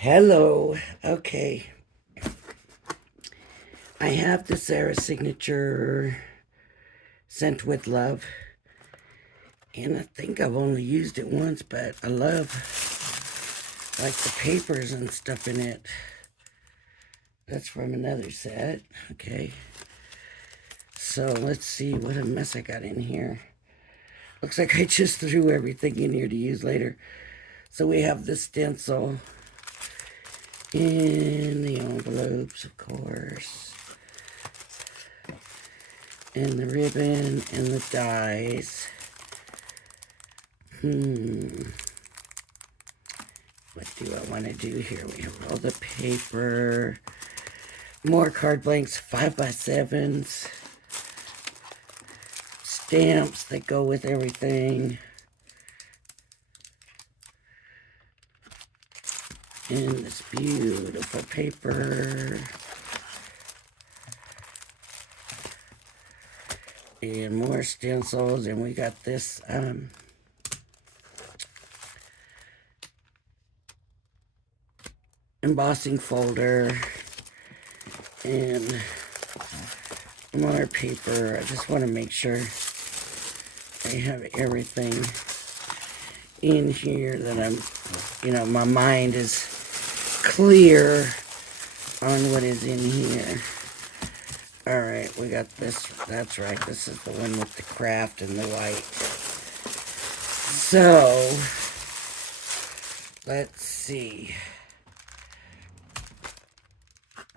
Hello. Okay. I have the Sara signature Scent with Love. And I think I've only used it once, but I love like the papers and stuff in it. That's from another set. Okay. So let's see what a mess I got in here. Looks like I just threw everything in here to use later. So we have the stencil in the envelopes, of course. And the ribbon and the dies. What do I want to do here? We have all the paper, more card blanks, 5x7s, stamps that go with everything, and this beautiful paper, and more stencils, and we got this embossing folder and more paper. I just want to make sure I have everything in here that my mind is clear on what is in here. All right, we got this. That's right. This is the one with the craft and the white. So, let's see.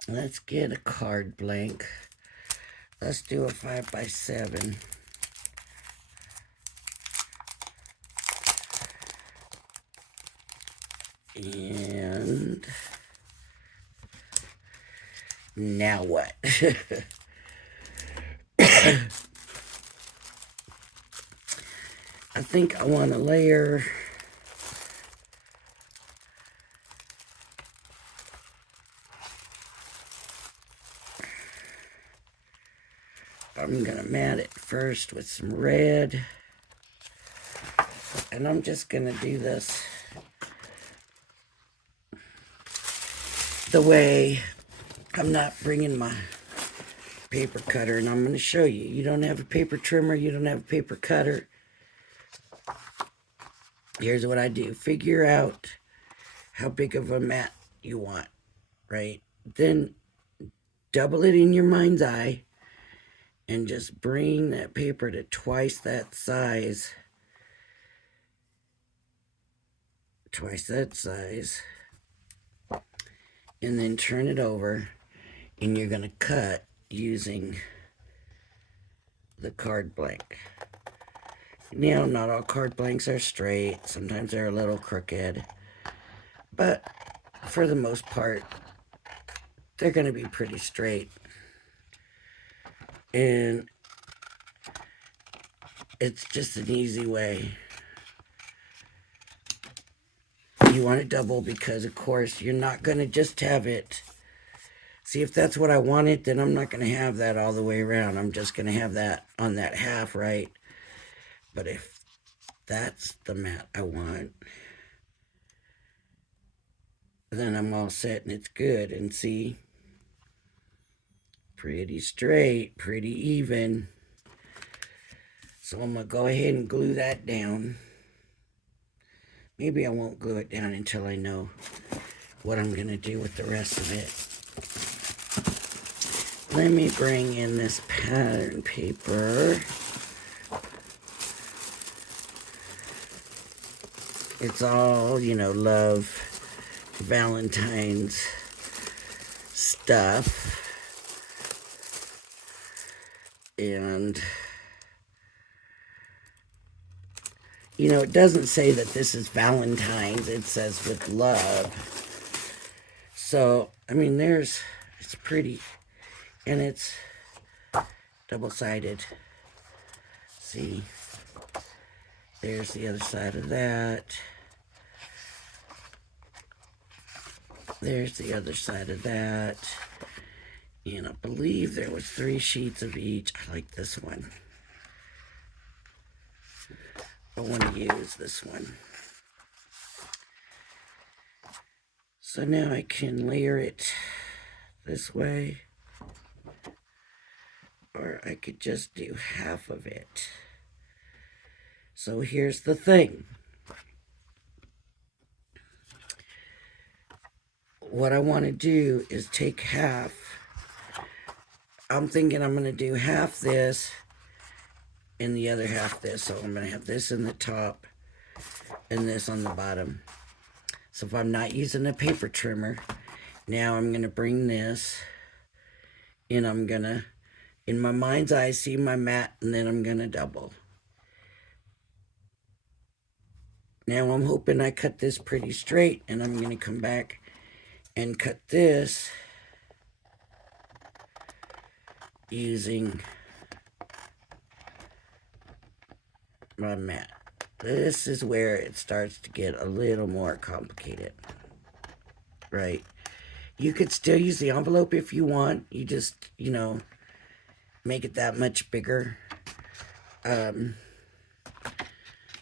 Let's get a card blank. Let's do a 5x7. And now what? I think I want to layer I'm going to mat it first with some red. And I'm just going to do this the way I'm not bringing my paper cutter. And I'm going to show you. You don't have a paper trimmer. You don't have a paper cutter. Here's what I do. Figure out how big of a mat you want, right? Then double it in your mind's eye and just bring that paper to twice that size. Twice that size. And then turn it over, and you're going to cut using the card blank. Now, not all card blanks are straight. Sometimes they're a little crooked. But for the most part, they're going to be pretty straight. And it's just an easy way. You want to double because, of course, you're not going to just have it. See, if that's what I wanted, then I'm not going to have that all the way around. I'm just going to have that on that half, right? But if that's the mat I want, then I'm all set and it's good. And see, pretty straight, pretty even. So I'm going to go ahead and glue that down. Maybe I won't glue it down until I know what I'm going to do with the rest of it. Let me bring in this pattern paper. It's all, love, Valentine's stuff. And, it doesn't say that this is Valentine's. It says with love. So, it's pretty. And it's double-sided. See? There's the other side of that. There's the other side of that. And I believe there was 3 sheets of each. I like this one. I want to use this one. So now I can layer it this way, or I could just do half of it. So here's the thing. What I want to do is take half. I'm thinking I'm going to do half this and the other half this. So I'm going to have this in the top and this on the bottom. So if I'm not using a paper trimmer, now I'm going to bring this and I'm going to, in my mind's eye, see my mat, and then I'm going to double. Now I'm hoping I cut this pretty straight, and I'm going to come back and cut this using my mat. This is where it starts to get a little more complicated, right? You could still use the envelope if you want. You just, make it that much bigger.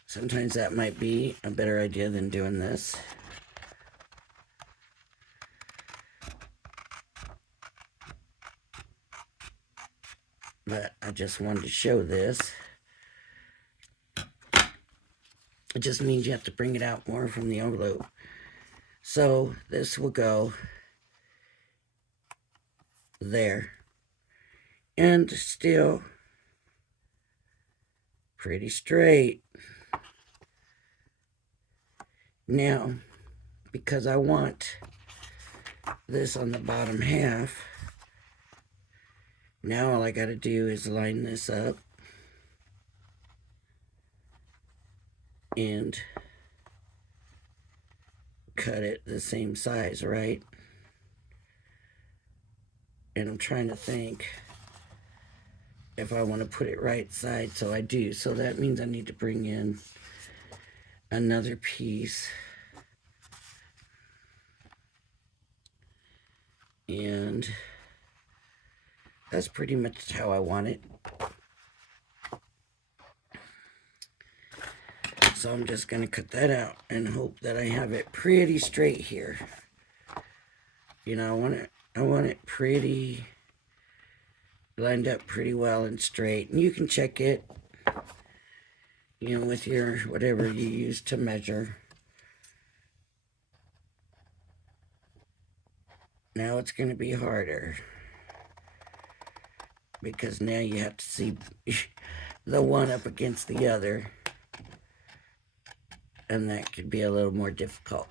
Sometimes that might be a better idea than doing this. But I just wanted to show this. It just means you have to bring it out more from the envelope. So this will go there. And still pretty straight. Now, because I want this on the bottom half, now all I got to do is line this up and cut it the same size, right? And I'm trying to think if I want to put it right side, so I do. So that means I need to bring in another piece. And that's pretty much how I want it. So I'm just going to cut that out and hope that I have it pretty straight here. I want it pretty lined up pretty well and straight. And you can check it, with your whatever you use to measure. Now it's going to be harder because now you have to see the one up against the other, and that could be a little more difficult.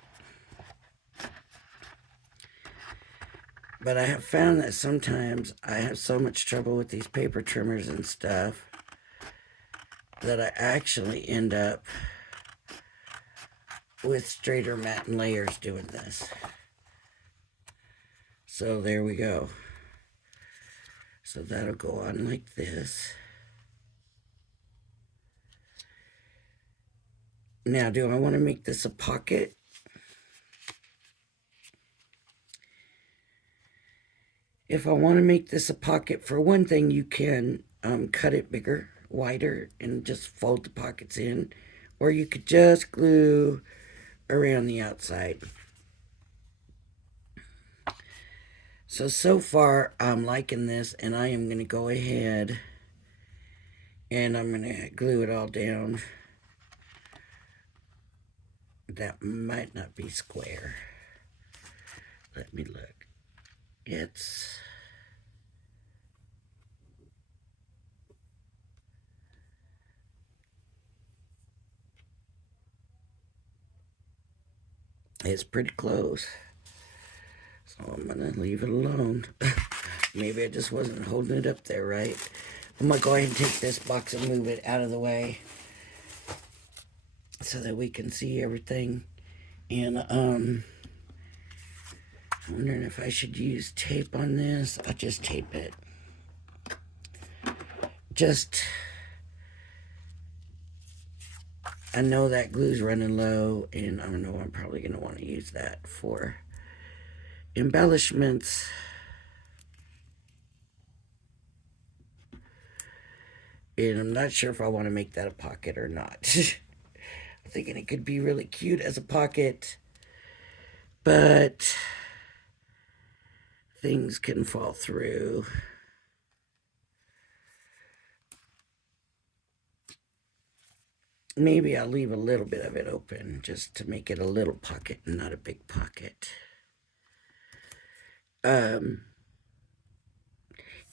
But I have found that sometimes I have so much trouble with these paper trimmers and stuff that I actually end up with straighter mat and layers doing this. So there we go. So that'll go on like this. Now, do I want to make this a pocket? If I want to make this a pocket, for one thing, you can cut it bigger, wider, and just fold the pockets in. Or you could just glue around the outside. So far, I'm liking this, and I am going to go ahead and I'm going to glue it all down. That might not be square. Let me look. It's pretty close. So I'm going to leave it alone. Maybe I just wasn't holding it up there right. I'm going to go ahead and take this box and move it out of the way so that we can see everything. And I'm wondering if I should use tape on this. I'll just tape it. I know that glue's running low, and I don't know, I'm probably going to want to use that for embellishments. And I'm not sure if I want to make that a pocket or not. I'm thinking it could be really cute as a pocket, but things can fall through. Maybe I'll leave a little bit of it open just to make it a little pocket and not a big pocket. And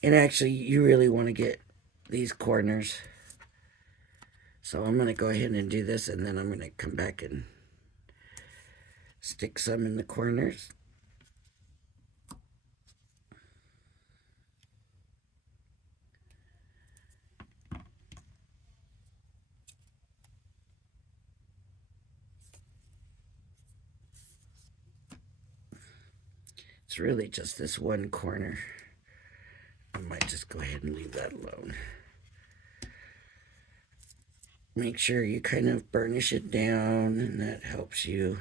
actually, you really want to get these corners. So I'm going to go ahead and do this, and then I'm going to come back and stick some in the corners. It's really just this one corner. I might just go ahead and leave that alone. Make sure you kind of burnish it down, and that helps you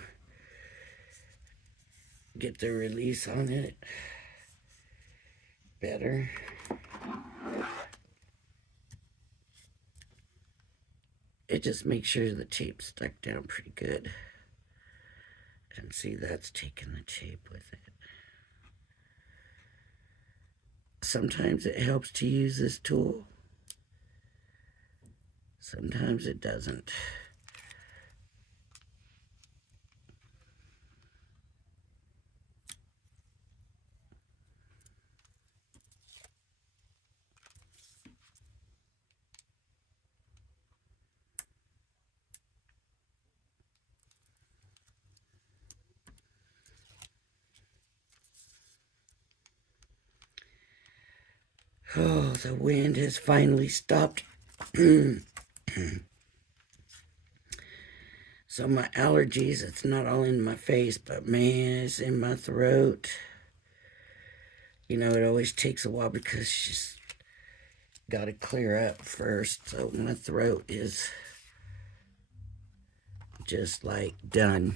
get the release on it better. It just makes sure the tape's stuck down pretty good. And see, that's taking the tape with it. Sometimes it helps to use this tool. Sometimes it doesn't. Oh, the wind has finally stopped. So my allergies, it's not all in my face, but man, it's in my throat. You know, it always takes a while because she's got to clear up first. So my throat is just like done.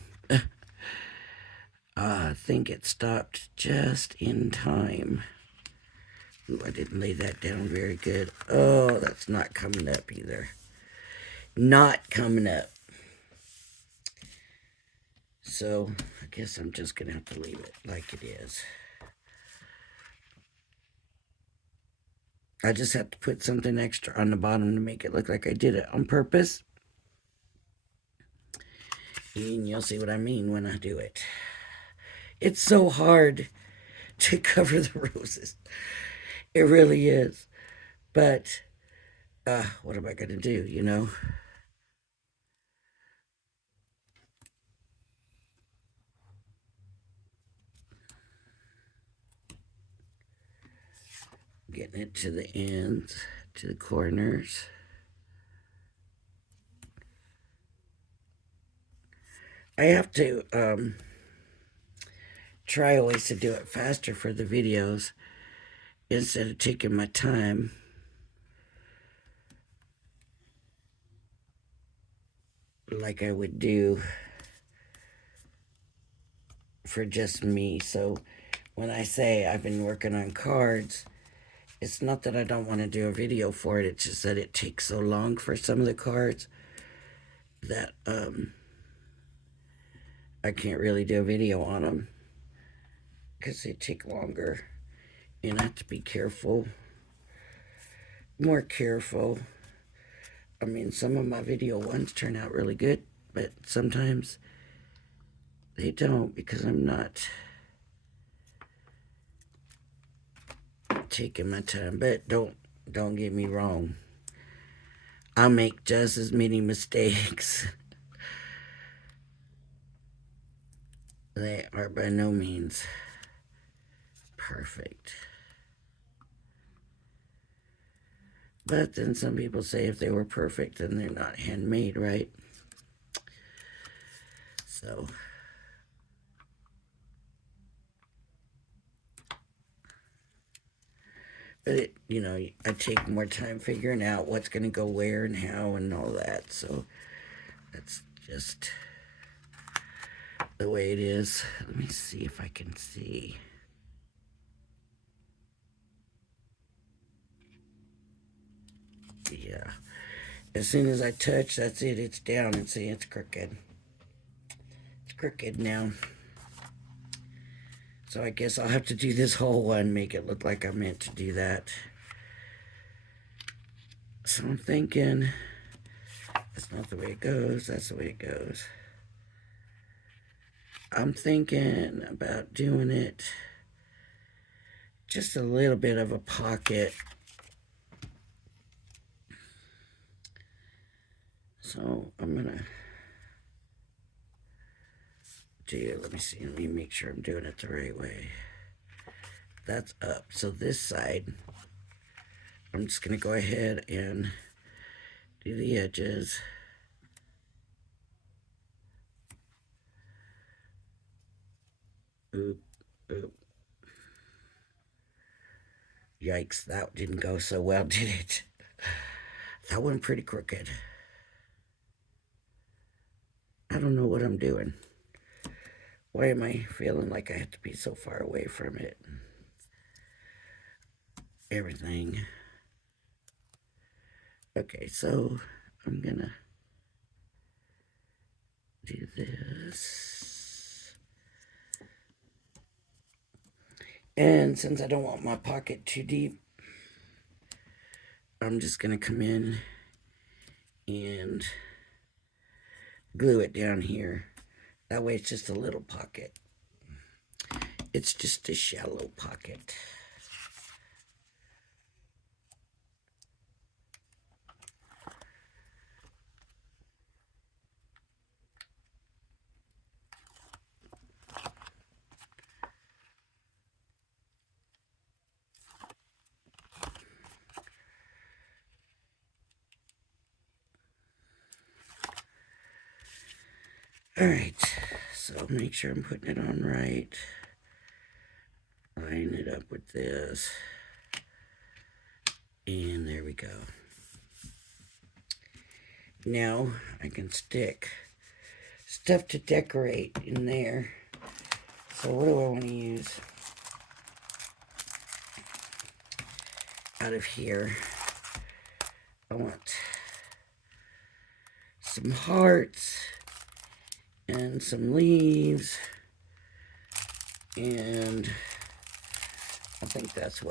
I think it stopped just in time. Ooh, I didn't lay that down very good. Oh, that's not coming up either. Not coming up. So I guess I'm just going to have to leave it like it is. I just have to put something extra on the bottom to make it look like I did it on purpose. And you'll see what I mean when I do it. It's so hard to cover the roses. It really is. But what am I going to do, you know? Getting it to the ends, to the corners. I have to try always to do it faster for the videos instead of taking my time. Like I would do for just me. So when I say I've been working on cards, it's not that I don't want to do a video for it. It's just that it takes so long for some of the cards that I can't really do a video on them because they take longer. And I have to be careful, more careful. I mean, some of my video ones turn out really good, but sometimes they don't because I'm not taking my time. But don't get me wrong. I'll make just as many mistakes. They are by no means perfect. But then some people say if they were perfect, then they're not handmade, right? So, but it, you know, I take more time figuring out what's going to go where and how and all that. So that's just the way it is. Let me see if I can see. Yeah. As soon as I touch, that's it. It's down, and see, it's crooked. It's crooked now. So I guess I'll have to do this whole one, make it look like I meant to do that. So I'm thinking, that's not the way it goes, that's the way it goes. I'm thinking about doing it just a little bit of a pocket. So I'm gonna do, let me see, let me make sure I'm doing it the right way. That's up. So this side, I'm just gonna go ahead and do the edges. Oop, oop. Yikes, that didn't go so well, did it? That went pretty crooked. I don't know what I'm doing. Why am I feeling like I have to be so far away from it? Everything. Okay, so I'm gonna do this. And since I don't want my pocket too deep, I'm just gonna come in and glue it down here. That way it's just a little pocket. It's just a shallow pocket. All right, so make sure I'm putting it on right. Line it up with this. And there we go. Now I can stick stuff to decorate in there. So what do I want to use out of here? I want some hearts and some leaves, and I think that's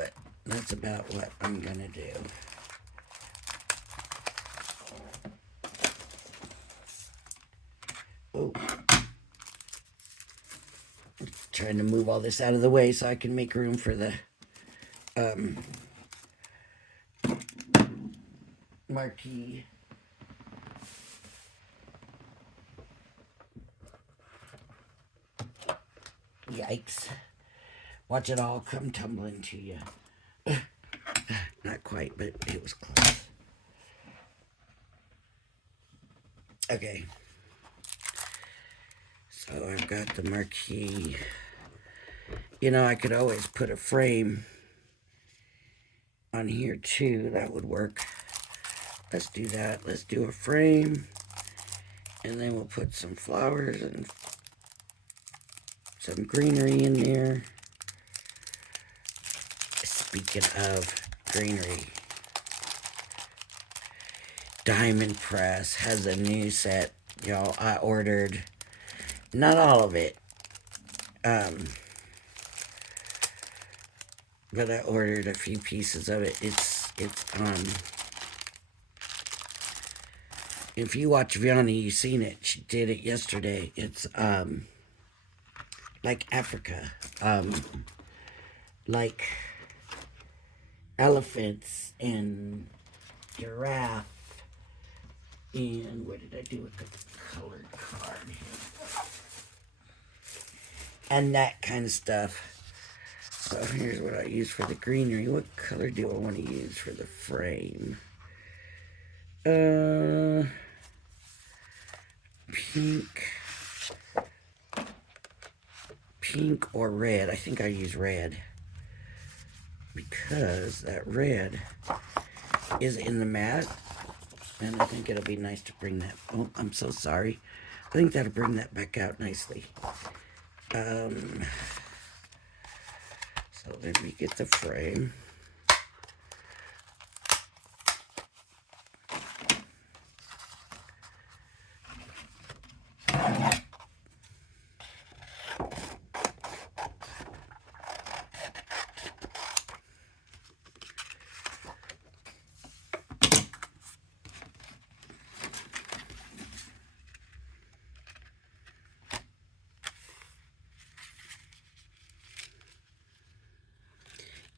about what I'm gonna do. Oh, trying to move all this out of the way so I can make room for the marquee. Yikes. Watch it all come tumbling to you. Not quite, but it was close. Okay. So I've got the marquee. You know, I could always put a frame on here too. That would work. Let's do that. Let's do a frame. And then we'll put some flowers and some greenery in there. Speaking of greenery, Diamond Press has a new set. Y'all, I ordered, not all of it, but I ordered a few pieces of it. It's if you watch Vianney, you've seen it. She did it yesterday. It's like Africa, like elephants and giraffe, and what did I do with the colored card here? And that kind of stuff. So here's what I use for the greenery. What color do I want to use for the frame? Pink or red. I think I use red because that red is in the mat, and I think it'll be nice to bring that. Oh, I'm so sorry. I think that'll bring that back out nicely. So let me get the frame.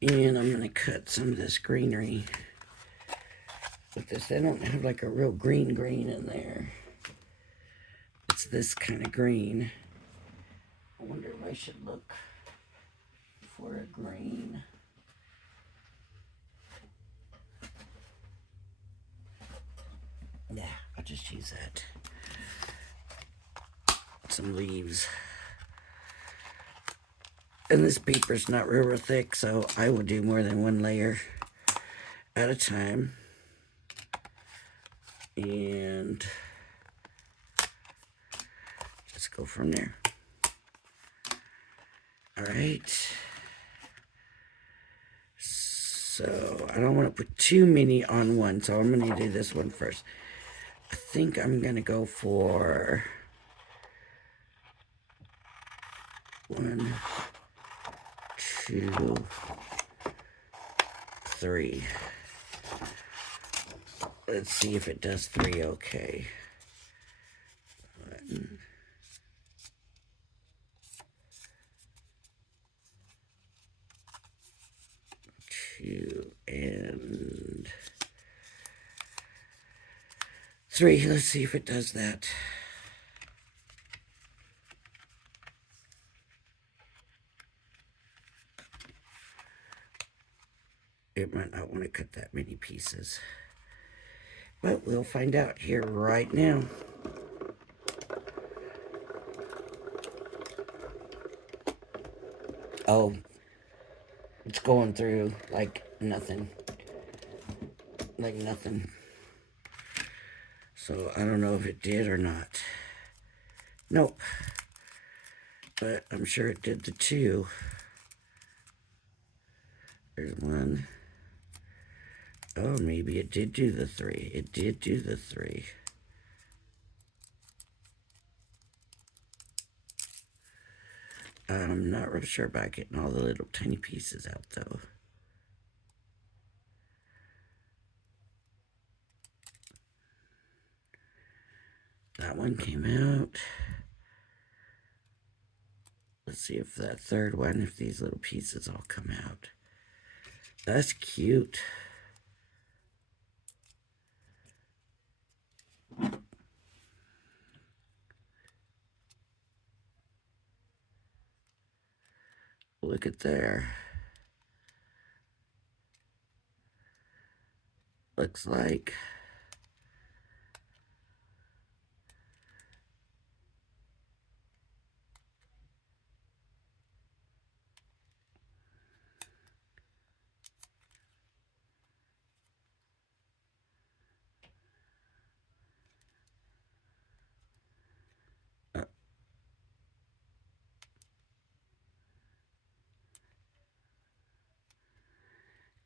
And I'm going to cut some of this greenery with this. I don't have like a real green in there. It's this kind of green. I wonder if I should look for a green. Yeah, I'll just use that. Some leaves. And this paper's not real thick, so I will do more than one layer at a time. And just go from there. All right. So I don't want to put too many on one, so I'm going to do this one first. I think I'm going to go for 1, 2, 3. Let's see if it does 3 okay. 1, 2, and 3. Let's see if it does that. It might not want to cut that many pieces. But we'll find out here right now. Oh, it's going through like nothing. Like nothing. So I don't know if it did or not. Nope. But I'm sure it did the 2. There's 1. Oh, maybe it did do the 3. It did do the 3. I'm not real sure about getting all the little tiny pieces out, though. That one came out. Let's see if that third one, if these little pieces all come out. That's cute. Look at there. Looks like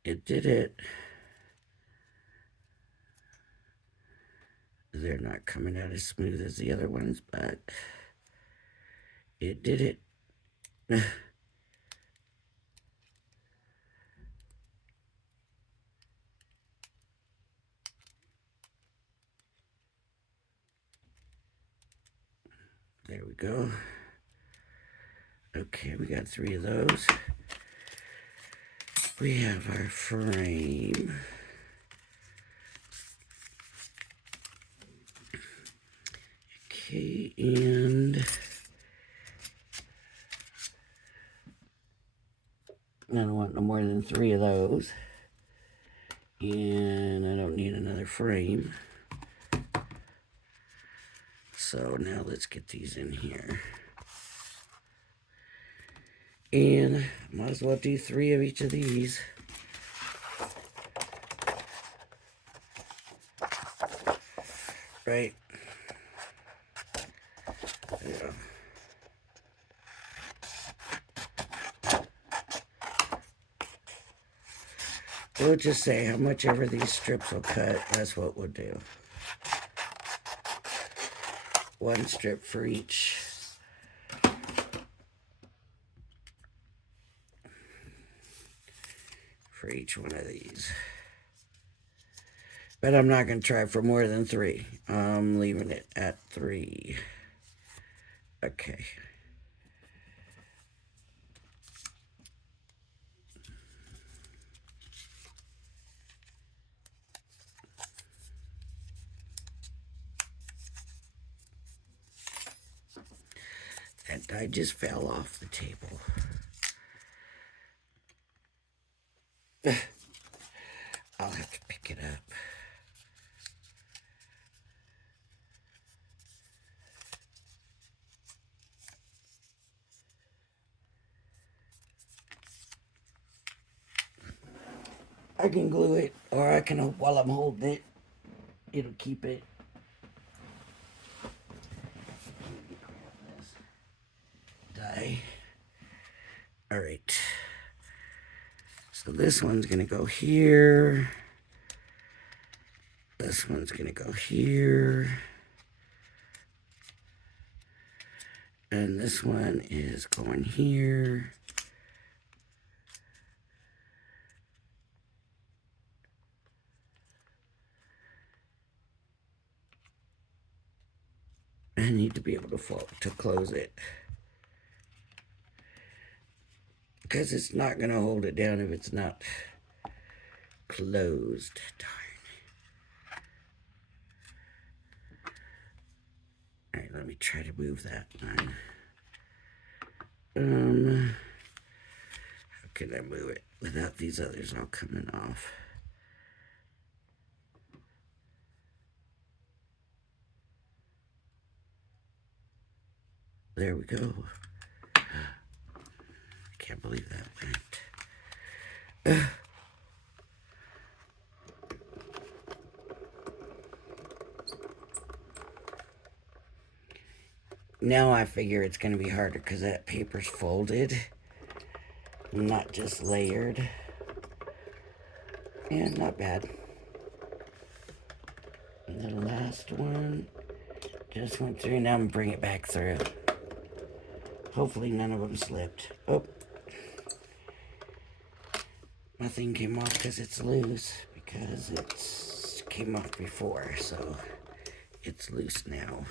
it did it. They're not coming out as smooth as the other ones, but it did it. There we go. Okay, we got 3 of those. We have our frame. Okay, and I don't want no more than 3 of those. And I don't need another frame. So now let's get these in here. And might as well do 3 of each of these. Right? Yeah. We'll just say how much ever these strips will cut, that's what we'll do. 1 strip for each. For each one of these. But I'm not going to try for more than 3. I'm leaving it at 3. Okay. That die just fell off the table. I'll have to pick it up. I can glue it, or I can, while I'm holding it, it'll keep it. Die. All right. So this one's gonna go here. This one's gonna go here. And this one is going here. I need to be able to close it, because it's not going to hold it down if it's not closed. Darn. All right, let me try to move that one. How can I move it without these others all coming off? There we go. I can't believe that went. Now I figure it's going to be harder because that paper's folded, not just layered. And not bad. And the last one just went through. Now I'm going to bring it back through. Hopefully none of them slipped. Oh. Nothing came off because it's loose, because it came off before, so it's loose now.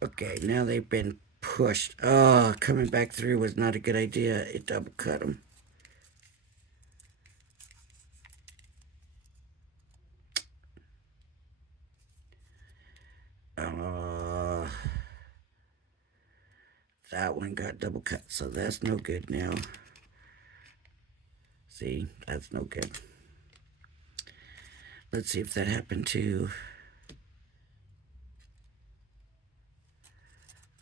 Okay, now they've been pushed. Oh, coming back through was not a good idea. It double cut them. That one got double cut, so that's no good now. See, that's no good. Let's see if that happened to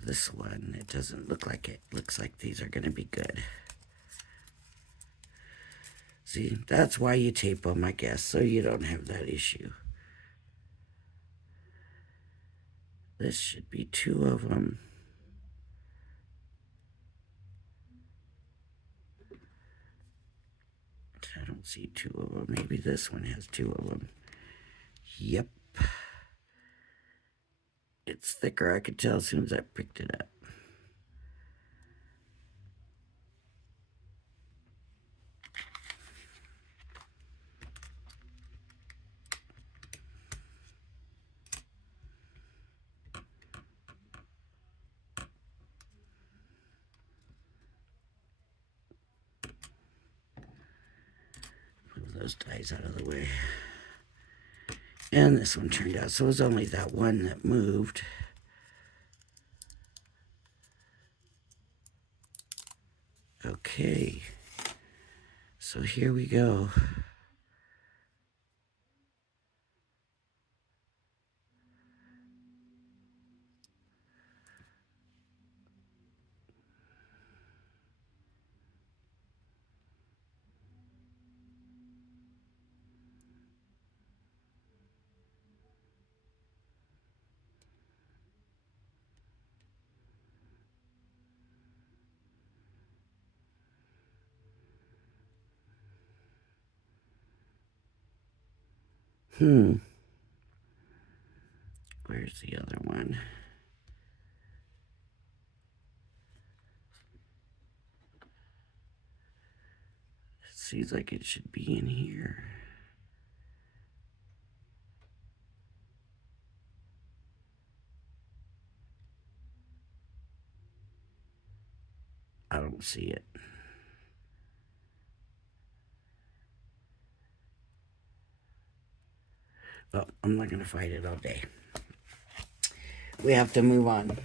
this one. It doesn't look like it. Looks like these are going to be good. See, that's why you tape them, I guess, so you don't have that issue. This should be 2 of them. I don't see 2 of them. Maybe this one has 2 of them. Yep. It's thicker, I could tell as soon as I picked it up. Move those dies out of the way. And this one turned out, so it was only that one that moved. Okay, so here we go. Where's the other one? It seems like it should be in here. I don't see it. Well, I'm not going to fight it all day. We have to move on.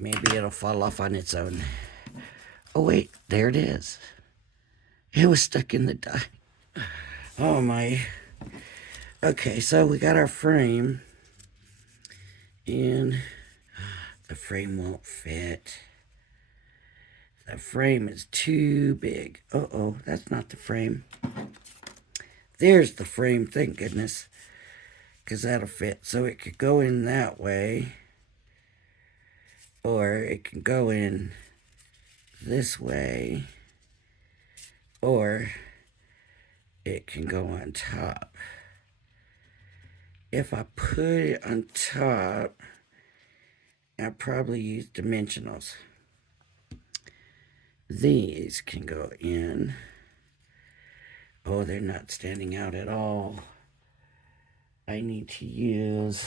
Maybe it'll fall off on its own. Oh wait, there it is. It was stuck in the die. Oh my. Okay, so we got our frame. And the frame won't fit. The frame is too big. Uh-oh, that's not the frame. There's the frame, thank goodness. Because that'll fit. So it could go in that way. Or it can go in this way. Or it can go on top. If I put it on top, I'll probably use dimensionals. These can go in. Oh, they're not standing out at all. I need to use,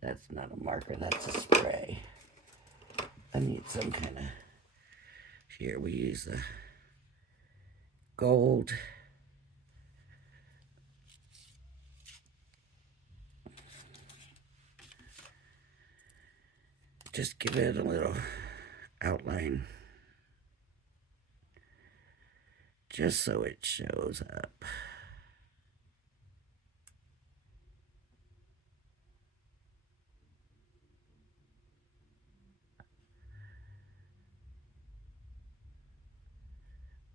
that's not a marker, that's a spray. I need some kind of, here we use the gold. Just give it a little outline. Just so it shows up.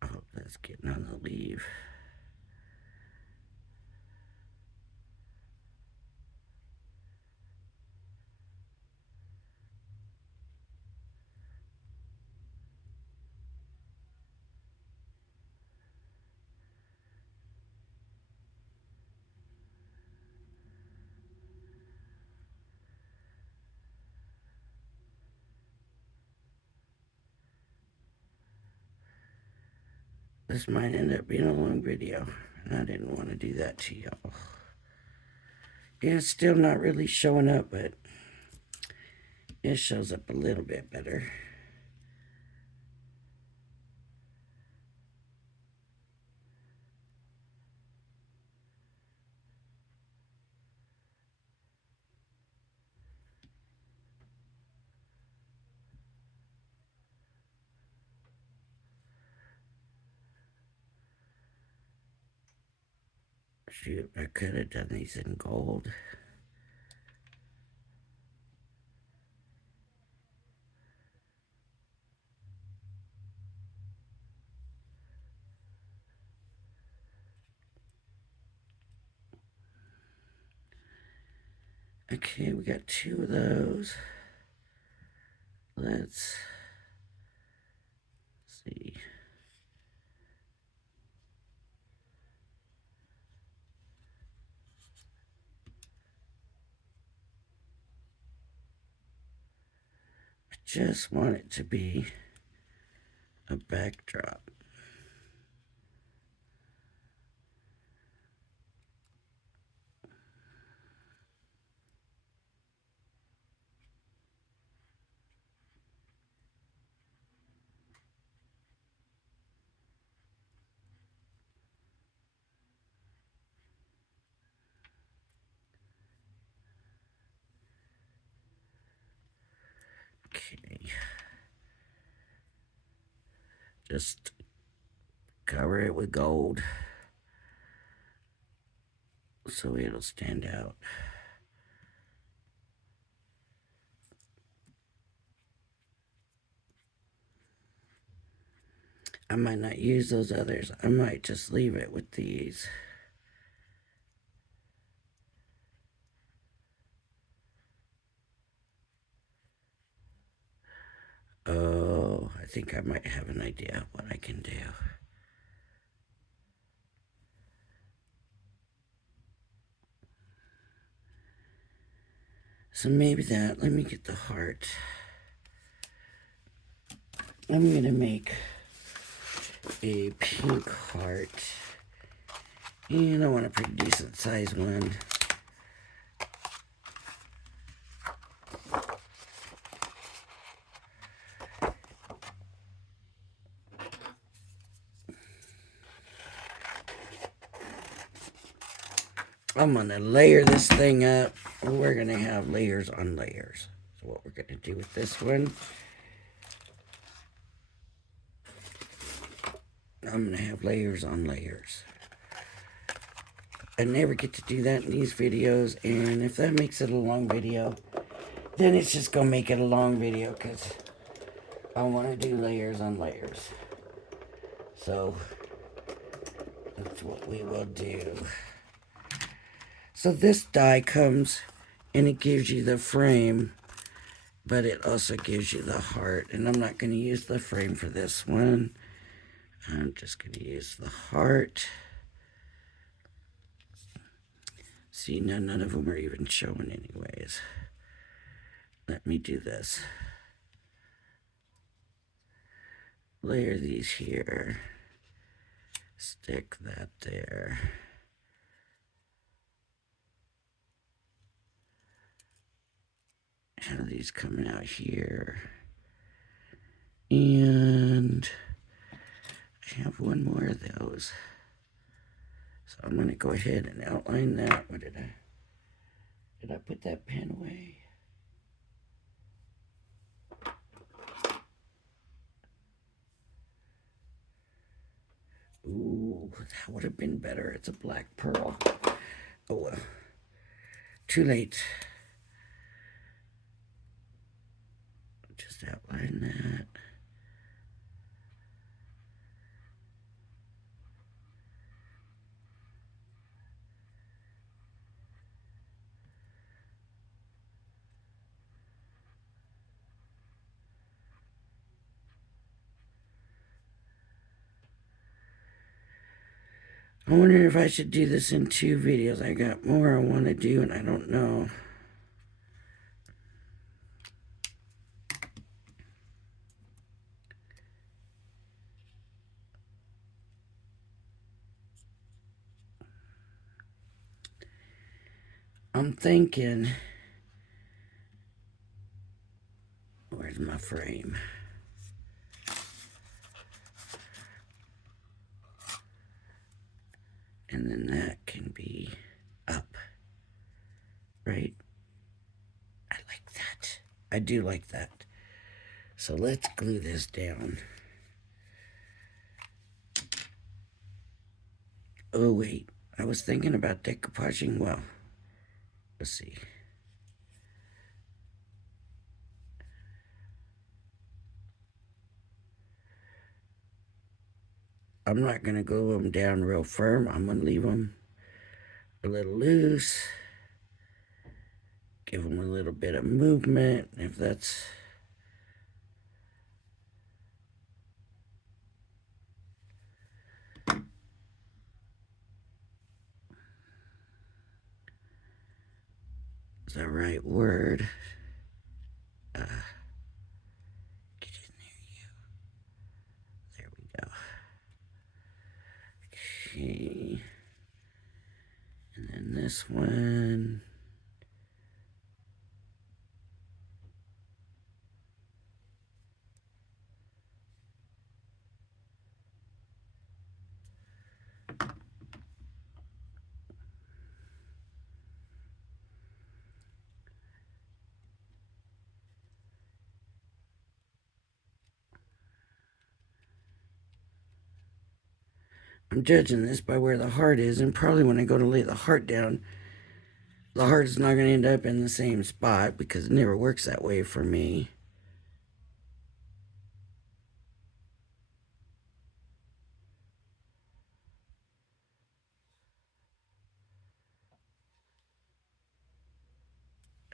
I hope that's getting on the leaf. This might end up being a long video, and I didn't want to do that to y'all. Yeah, it's still not really showing up, but it shows up a little bit better. Shoot, I could have done these in gold. Okay, we got 2 of those. Let's see. I just want it to be a backdrop. Okay. Just cover it with gold so it'll stand out. I might not use those others. I might just leave it with these. Oh, I think I might have an idea of what I can do. So maybe that, let me get the heart. I'm gonna make a pink heart. And I want a pretty decent size one. I'm gonna layer this thing up. We're gonna have layers on layers. going to do with this one. I'm going to have layers on layers. I never get to do that in these videos, and if that makes it a long video, then it's just going to make it a long video, because I want to do layers on layers. So, that's what we will do. So this die comes, and it gives you the frame, but it also gives you the heart. And I'm not going to use the frame for this one. I'm just going to use the heart. See, none of them are even showing anyways. Let me do this. Layer these here. Stick that there. Have these coming out here. And I have one more of those. So I'm going to go ahead and outline that. What did I put that pen away? Ooh, that would have been better. It's a black pearl. Oh well. Too late. Just outline that. I wonder if I should do this in 2 videos. I got more I want to do, and I don't know. I'm thinking, where's my frame? And then that can be up, right? I like that. I do like that. So let's glue this down. Oh wait, I was thinking about decoupaging. Well, let's see. I'm not going to glue them down real firm. I'm going to leave them a little loose. Give them a little bit of movement, if that's... the right word. Get in there, you. There we go. Okay. And then this one. I'm judging this by where the heart is, and probably when I go to lay the heart down, the heart is not going to end up in the same spot because it never works that way for me.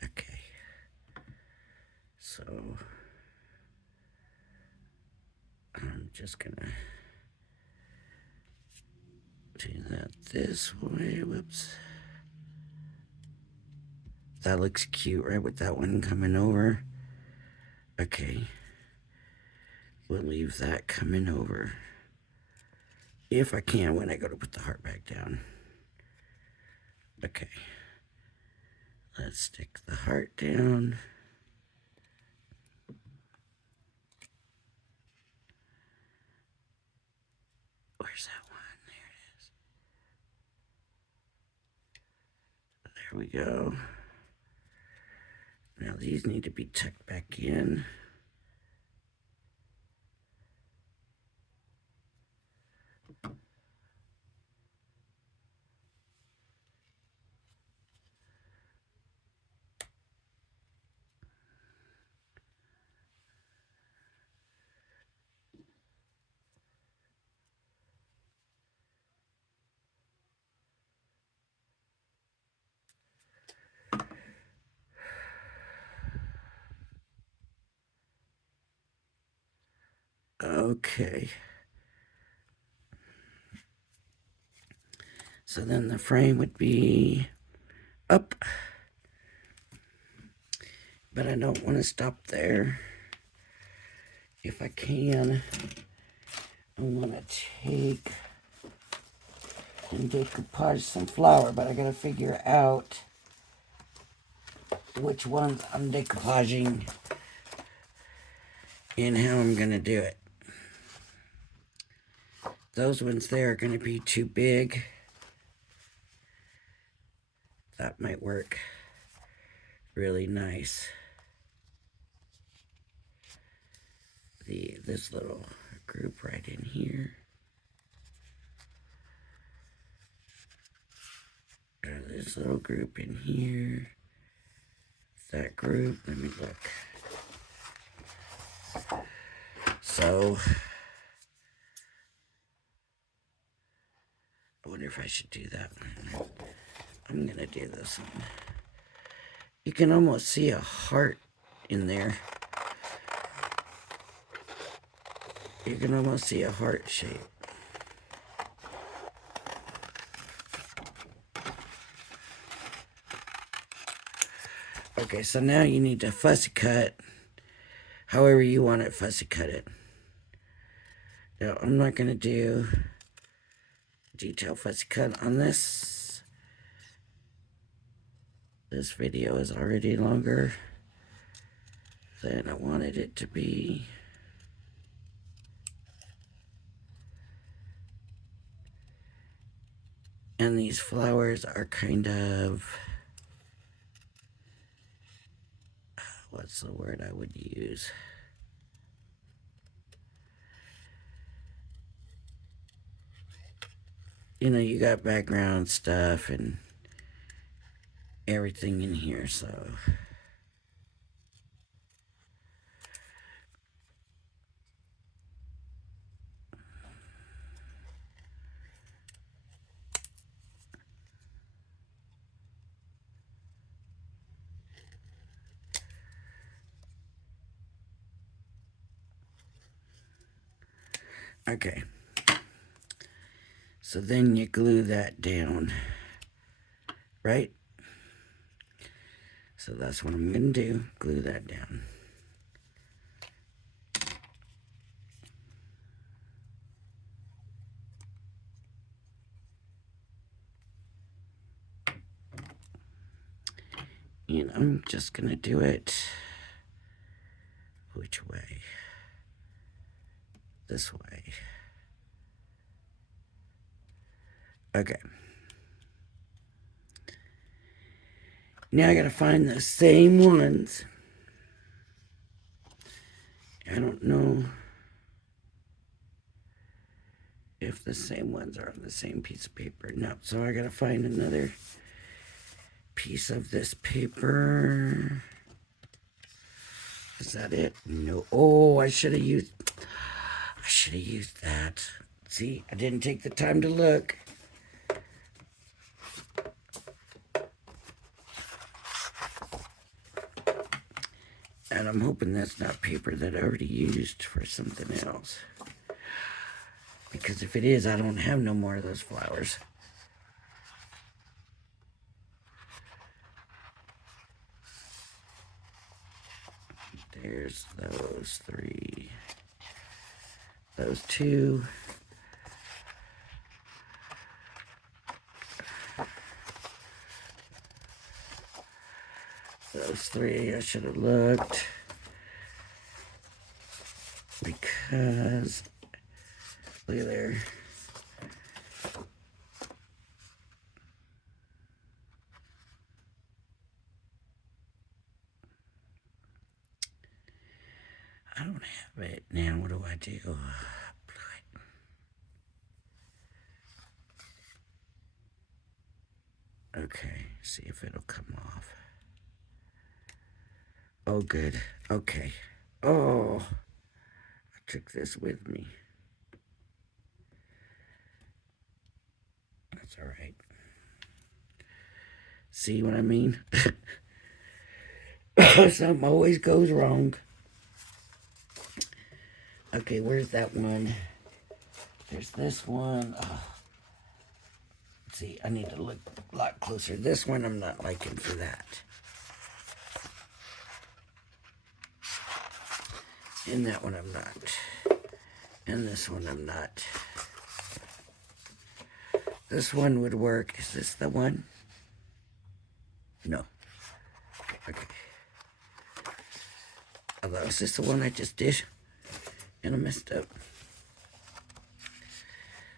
Okay. So I'm just going to do that this way. Whoops. That looks cute, right, with that one coming over. Okay. We'll leave that coming over. If I can, when I go to put the heart back down. Okay. Let's stick the heart down. Where's that one? There it is. There we go. Now Now these need to be tucked back in. Okay. So then the frame would be up. But I don't want to stop there. If I can, I want to take and decoupage some flour, but I got to figure out which ones I'm decoupaging and how I'm going to do it. Those ones there are going to be too big. That might work really nice. This little group right in here. Or this little group in here. That group, let me look. So, I wonder if I should do that one. I'm gonna do this one. You can almost see a heart in there. You can almost see a heart shape. Okay, so now you need to fussy cut however you want it fussy cut it. Now, I'm not going to do detail fussy cut on this. This video is already longer than I wanted it to be. And these flowers are kind of, what's the word I would use? You know, you got background stuff and everything in here, so. Okay. So then you glue that down, right? So that's what I'm going to do, glue that down. And I'm just going to do it, which way? This way. Okay. Now I got to find the same ones. I don't know if the same ones are on the same piece of paper. No, so I got to find another piece of this paper. Is that it? No. Oh, I should have used that. See, I didn't take the time to look. And I'm hoping that's not paper that I already used for something else. Because if it is, I don't have no more of those flowers. There's those three. Those two. Those three, I should have looked. Because, look at there. I don't have it. Now what do I do? Okay, see if it'll come off. Oh, good. Okay. Oh, I took this with me. That's all right. See what I mean? Something always goes wrong. Okay, where's that one? There's this one. Oh. See, I need to look a lot closer. This one I'm not liking for that. And that one I'm not. And this one I'm not. This one would work. Is this the one? No. Okay. Although, is this the one I just did? And I messed up.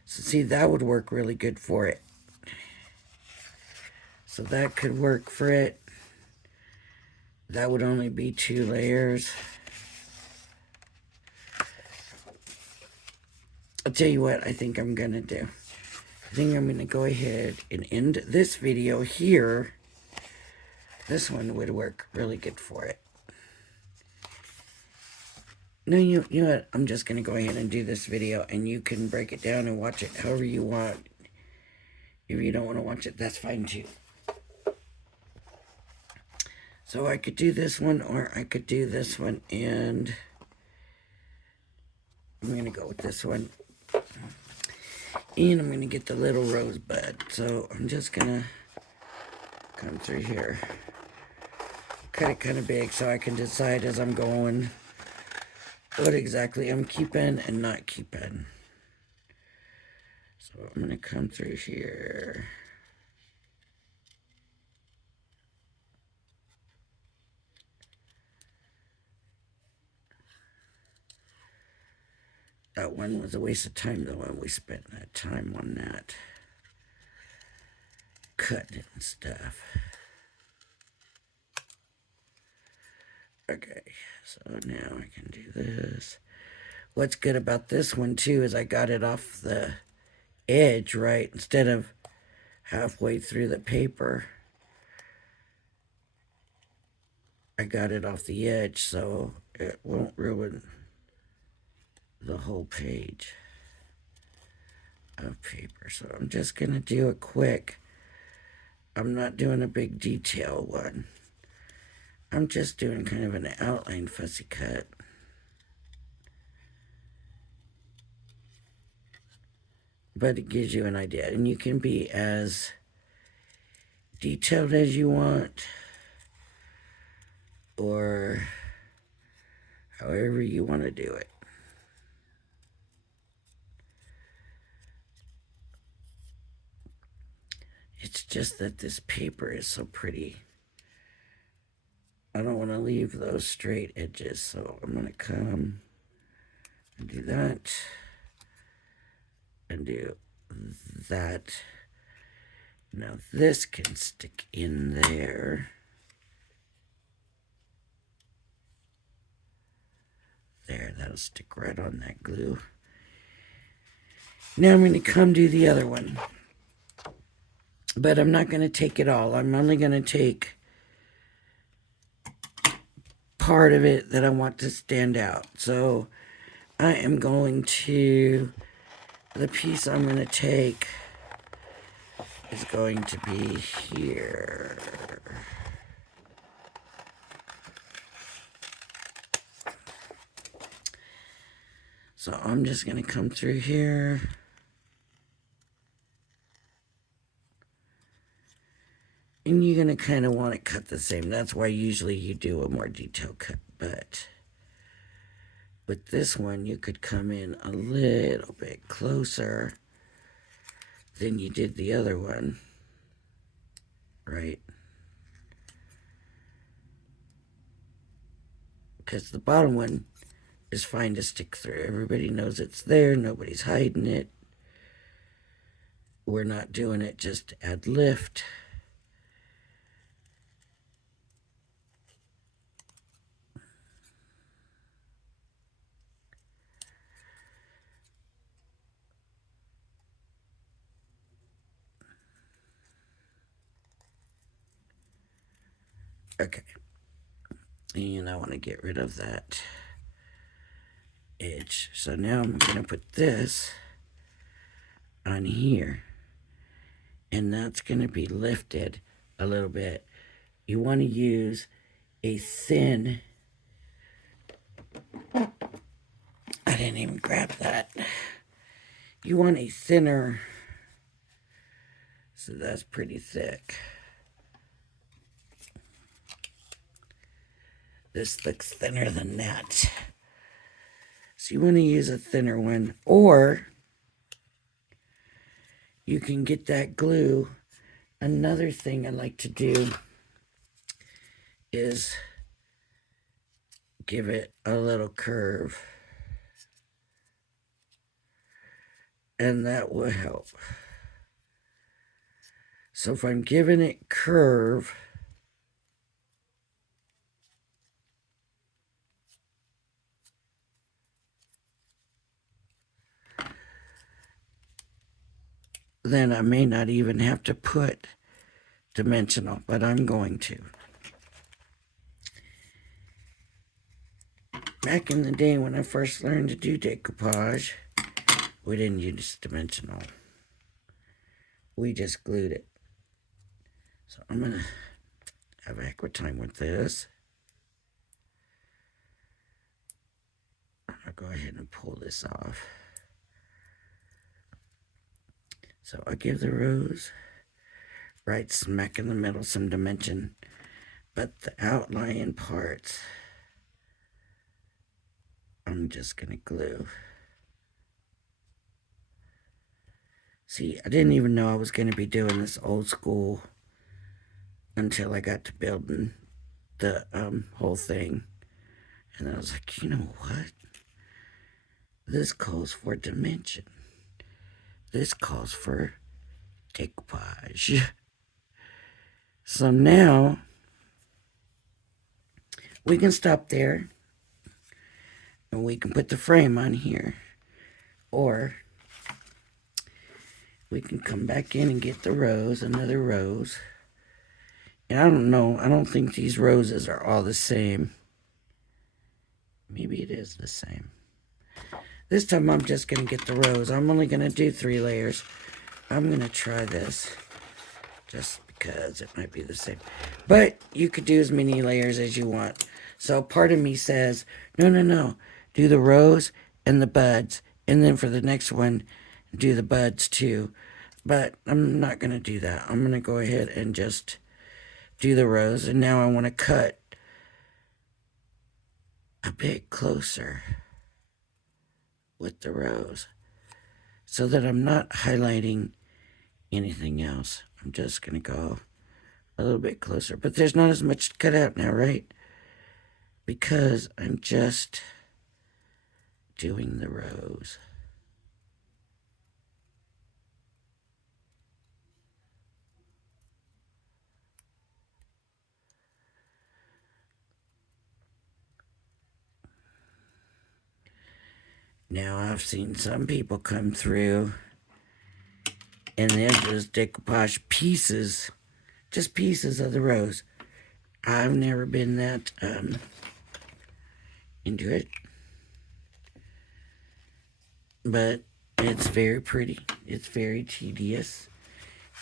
So see, that would work really good for it. So that could work for it. That would only be 2 layers. I'll tell you what I think I'm going to do. I think I'm going to go ahead and end this video here. This one would work really good for it. No, you know what? I'm just going to go ahead and do this video, and you can break it down and watch it however you want. If you don't want to watch it, that's fine too. So I could do this one, or I could do this one, and I'm going to go with this one. And I'm going to get the little rosebud. So I'm just going to come through here. Cut it kind of big so I can decide as I'm going what exactly I'm keeping and not keeping. So I'm going to come through here. That one was a waste of time, though, when we spent that time on that. Cutting and stuff. Okay, so now I can do this. What's good about this one, too, is I got it off the edge, right? Instead of halfway through the paper. I got it off the edge, so it won't ruin the whole page of paper. So I'm just going to do it quick. I'm not doing a big detail one. I'm just doing kind of an outline fussy cut. But it gives you an idea. And you can be as detailed as you want, or however you want to do it. It's just that this paper is so pretty. I don't want to leave those straight edges, so I'm going to come and do that and do that. Now this can stick in there. There, that'll stick right on that glue. Now I'm going to come do the other one. But I'm not going to take it all. I'm only going to take part of it that I want to stand out. So I am going to, the piece I'm going to take is going to be here. So I'm just going to come through here. And you're going to kind of want it cut the same. That's why usually you do a more detailed cut. But with this one, you could come in a little bit closer than you did the other one. Right? Because the bottom one is fine to stick through. Everybody knows it's there. Nobody's hiding it. We're not doing it just to add lift. Okay. And I want to get rid of that edge. So now I'm going to put this on here. And that's going to be lifted a little bit. You want to use a thin... I didn't even grab that. You want a thinner... So that's pretty thick. This looks thinner than that. So you want to use a thinner one. Or you can get that glue. Another thing I like to do is give it a little curve. And that will help. So if I'm giving it curve, then I may not even have to put dimensional, but I'm going to. Back in the day when I first learned to do decoupage, we didn't use dimensional. We just glued it. So I'm going to have a heck of a time with this. I'll go ahead and pull this off. So I give the rose right smack in the middle some dimension, but the outlying parts I'm just going to glue. See, I didn't even know I was going to be doing this old school until I got to building the whole thing. And I was like, you know what? This calls for dimension. This calls for decoupage. So now we can stop there and we can put the frame on here. Or we can come back in and get the rose, another rose. And I don't know, I don't think these roses are all the same. Maybe it is the same. This time I'm just going to get the rose. I'm only going to do 3 layers. I'm going to try this just because it might be the same. But you could do as many layers as you want. So part of me says, no. Do the rose and the buds. And then for the next one, do the buds too. But I'm not going to do that. I'm going to go ahead and just do the rose. And now I want to cut a bit closer with the rose so that I'm not highlighting anything else. I'm just going to go a little bit closer. But there's not as much to cut out now, right? Because I'm just doing the rose. Now, I've seen some people come through and they'll just decoupage pieces, just pieces of the rose. I've never been that into it. But it's very pretty. It's very tedious.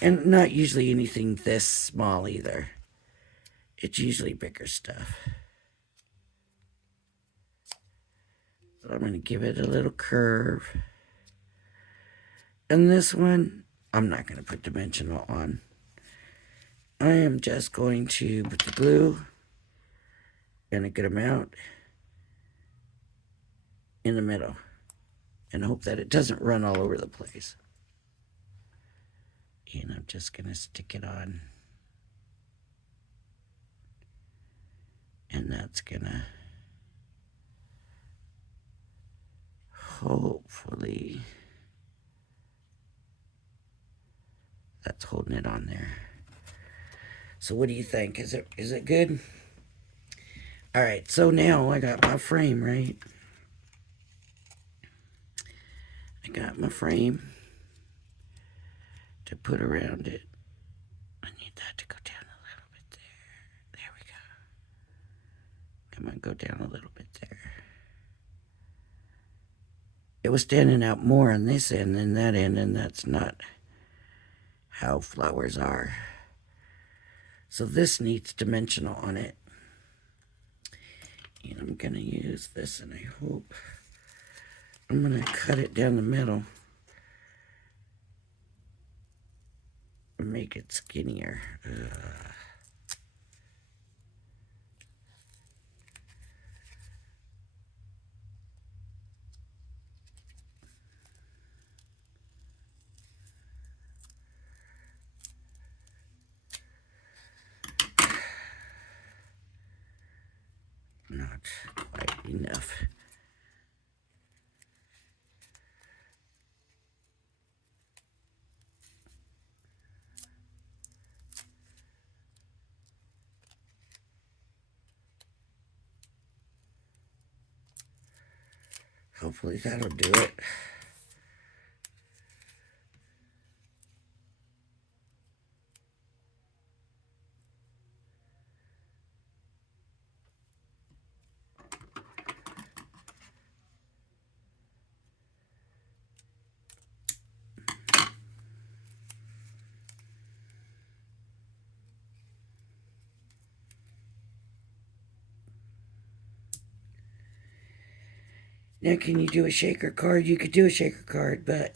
And not usually anything this small either. It's usually bigger stuff. So I'm going to give it a little curve. And this one, I'm not going to put dimensional on. I am just going to put the glue and a good amount in the middle. And hope that it doesn't run all over the place. And I'm just going to stick it on. And that's going to hopefully, that's holding it on there. So what do you think? Is it good? All right, so now I got my frame, right? I got my frame to put around it. I need that to go down a little bit there. There we go. Come on, go down a little bit there. It was standing out more on this end than that end, and that's not how flowers are. So this needs dimensional on it. And I'm going to use this, and I hope I'm going to cut it down the middle and make it skinnier. Not quite enough. Hopefully that'll do it. Now, can you do a shaker card? You could do a shaker card, but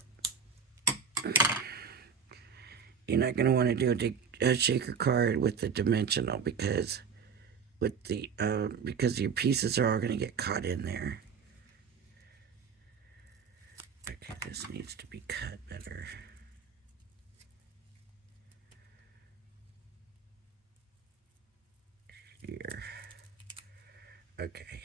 you're not going to want to do a shaker card with the dimensional because because your pieces are all going to get caught in there. Okay, this needs to be cut better. Here. Okay.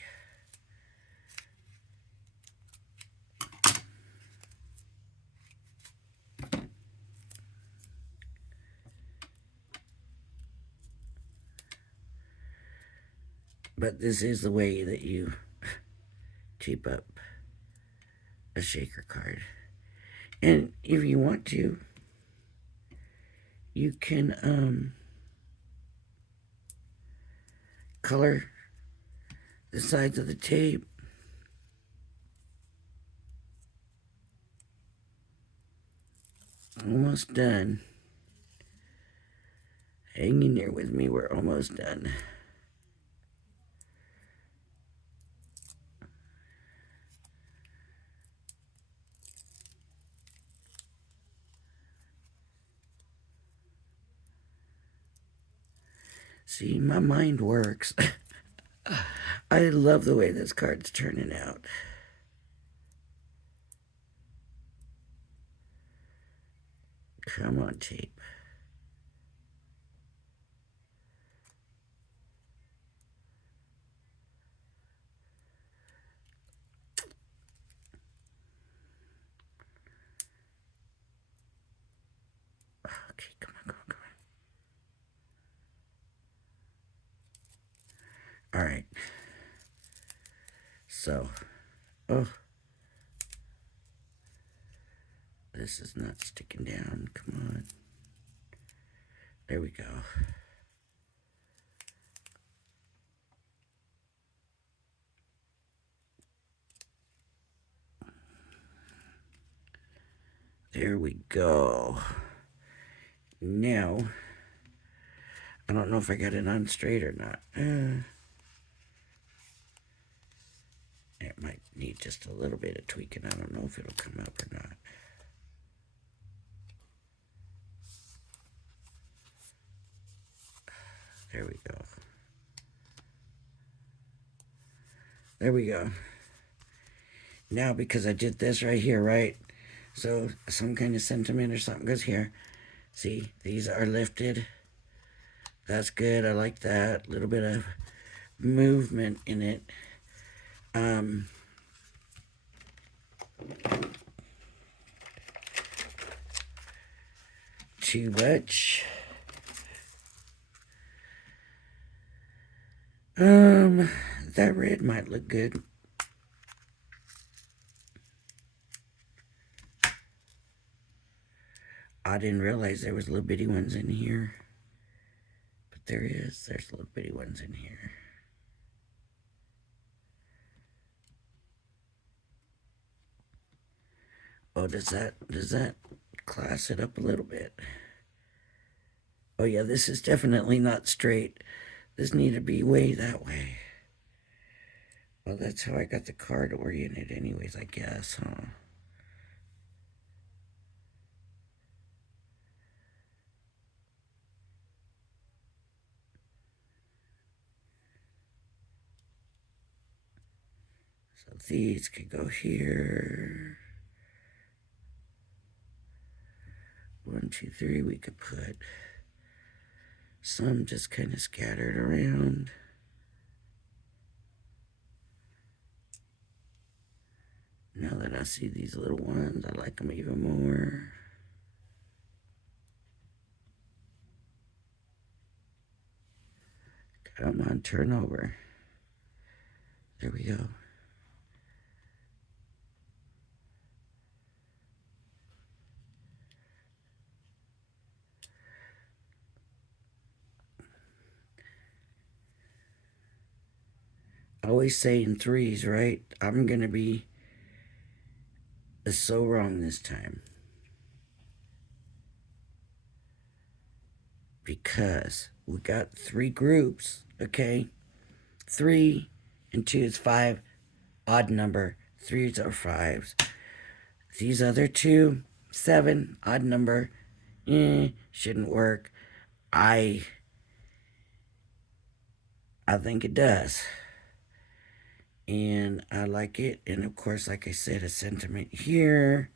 But this is the way that you tape up a shaker card. And if you want to, you can color the sides of the tape. Almost done. Hang in there with me, we're almost done. See, my mind works. I love the way this card's turning out. Come on, tape. Okay, come on. All right. So, this is not sticking down. Come on. There we go. There we go. Now, I don't know if I got it on straight or not. It might need just a little bit of tweaking. I don't know if it'll come up or not. There we go. There we go. Now, because I did this right here, right? So some kind of sentiment or something goes here. See, these are lifted. That's good. I like that. A little bit of movement in it. Too much. That red might look good. I didn't realize there was little bitty ones in here. But there is. There's little bitty ones in here. Oh, does that class it up a little bit? Oh yeah, this is definitely not straight. This need to be way that way. Well, that's how I got the card oriented anyways, I guess, huh? So these could go here. 1, 2, 3, we could put some just kind of scattered around. Now that I see these little ones, I like them even more. Come on, turn over. There we go. I always say in threes, right? I'm going to be so wrong this time. Because we got 3 groups, okay? 3 and 2 is 5, odd number. 3s are 5s. These other 2, 7, odd number. Shouldn't work. I think it does. And I like it. And of course, like I said, a sentiment here.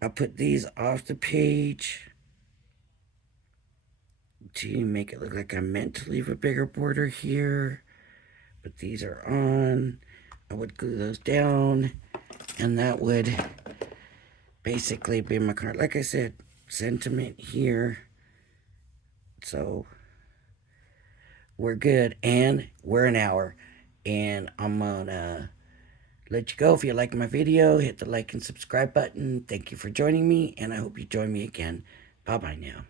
I'll put these off the page to make it look like I meant to leave a bigger border here. But these are on. I would glue those down. And that would basically be my card. Like I said, sentiment here. So we're good. And we're an hour. And I'm gonna let you go. If you like my video, hit the like and subscribe button. Thank you for joining me, and I hope you join me again. Bye bye now.